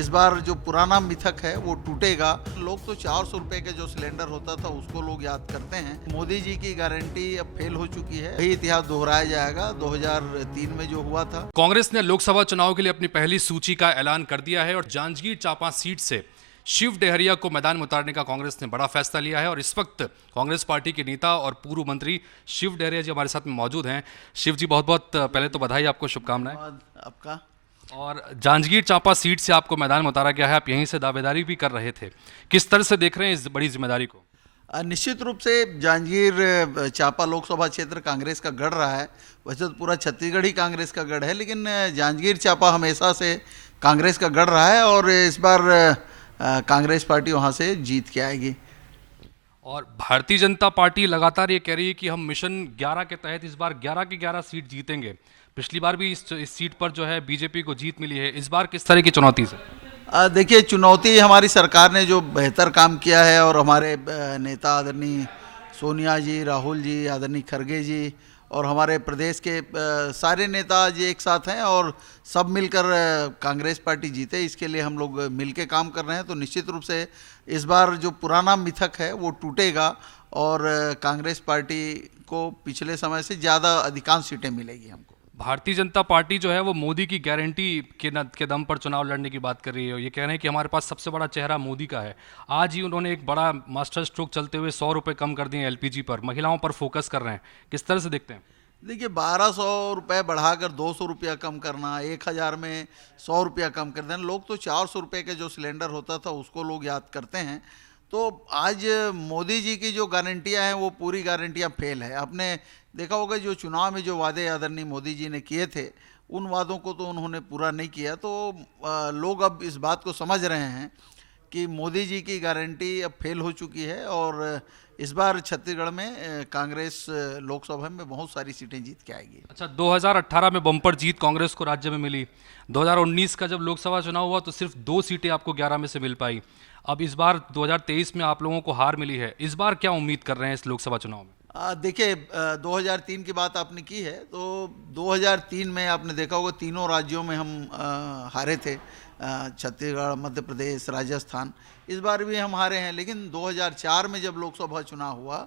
इस बार जो पुराना मिथक है वो टूटेगा। लोग तो 400 रुपए के जो सिलेंडर होता था उसको लोग याद करते हैं। मोदी जी की गारंटी अब फेल हो चुकी है। वही इतिहास दोहराया जाएगा 2003 में जो हुआ था। कांग्रेस ने लोकसभा चुनाव के लिए अपनी पहली सूची का ऐलान कर दिया है और जांजगीर चांपा सीट से शिव डहरिया को मैदान में उतारने का कांग्रेस ने बड़ा फैसला लिया है। और इस वक्त कांग्रेस पार्टी के नेता और पूर्व मंत्री शिव डहरिया जी हमारे साथ में मौजूद हैं। शिव जी, बहुत बहुत पहले तो बधाई, आपको शुभकामनाएं। आपका और जांजगीर चांपा सीट से आपको मैदान में उतारा गया है, आप यहीं से दावेदारी भी कर रहे थे, किस तरह से देख रहे हैं इस बड़ी जिम्मेदारी को? निश्चित रूप से जांजगीर चांपा लोकसभा क्षेत्र कांग्रेस का गढ़ रहा है। वैसे तो पूरा छत्तीसगढ़ ही कांग्रेस का गढ़ है, लेकिन जांजगीर चांपा हमेशा से कांग्रेस का गढ़ रहा है और इस बार कांग्रेस पार्टी वहां से जीत के आएगी। और भारतीय जनता पार्टी लगातार ये कह रही है कि हम मिशन 11 के तहत इस बार 11 की 11 सीट जीतेंगे। पिछली बार भी इस सीट पर जो है बीजेपी को जीत मिली है, इस बार किस तरह की चुनौती से? देखिए, चुनौती हमारी सरकार ने जो बेहतर काम किया है और हमारे नेता आदरणीय सोनिया जी, राहुल जी, आदरणीय खड़गे जी और हमारे प्रदेश के सारे नेता आज एक साथ हैं और सब मिलकर कांग्रेस पार्टी जीते, इसके लिए हम लोग मिल के काम कर रहे हैं। तो निश्चित रूप से इस बार जो पुराना मिथक है वो टूटेगा और कांग्रेस पार्टी को पिछले समय से ज़्यादा अधिकांश सीटें मिलेगी हमको। भारतीय जनता पार्टी जो है वो मोदी की गारंटी के दम पर चुनाव लड़ने की बात कर रही है। ये कह रहे हैं कि हमारे पास सबसे बड़ा चेहरा मोदी का है। आज ही उन्होंने एक बड़ा मास्टर स्ट्रोक चलते हुए 100 रुपये कम कर दिए एलपीजी पर, महिलाओं पर फोकस कर रहे हैं, किस तरह से देखते हैं? देखिए, 1200 रुपये बढ़ाकर 200 रुपया कम करना, 1000 में 100 रुपया कम कर देना। लोग तो 400 रुपये के जो सिलेंडर होता था उसको लोग याद करते हैं। तो आज मोदी जी की जो गारंटियां हैं वो पूरी गारंटियां फेल है। आपने देखा होगा जो चुनाव में जो वादे आदरणीय मोदी जी ने किए थे उन वादों को तो उन्होंने पूरा नहीं किया। तो लोग अब इस बात को समझ रहे हैं कि मोदी जी की गारंटी अब फेल हो चुकी है और इस बार छत्तीसगढ़ में कांग्रेस लोकसभा में बहुत सारी सीटें जीत के आएगी। अच्छा, 2018 में बम्पर जीत कांग्रेस को राज्य में मिली। 2019 का जब लोकसभा चुनाव हुआ तो सिर्फ 2 सीटें आपको 11 में से मिल पाई। अब इस बार 2023 में आप लोगों को हार मिली है। इस बार क्या उम्मीद कर रहे हैं इस लोकसभा चुनाव में? देखिए, 2003 की बात आपने की है तो 2003 में आपने देखा होगा तीनों राज्यों में हम हारे थे, छत्तीसगढ़, मध्य प्रदेश, राजस्थान। इस बार भी हम हारे हैं, लेकिन 2004 में जब लोकसभा चुनाव हुआ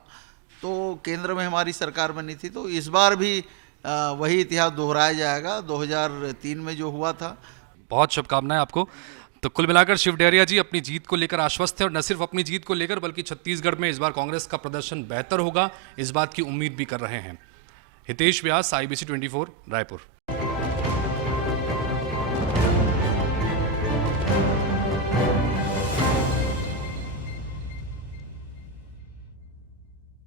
तो केंद्र में हमारी सरकार बनी थी। तो इस बार भी वही इतिहास दोहराया जाएगा 2003 में जो हुआ था। बहुत शुभकामनाएं आपको। तो कुल मिलाकर शिव डहरिया जी अपनी जीत को लेकर आश्वस्त है और न सिर्फ अपनी जीत को लेकर बल्कि छत्तीसगढ़ में इस बार कांग्रेस का प्रदर्शन बेहतर होगा, इस बात की उम्मीद भी कर रहे हैं। हितेश व्यास, IBC 24, रायपुर।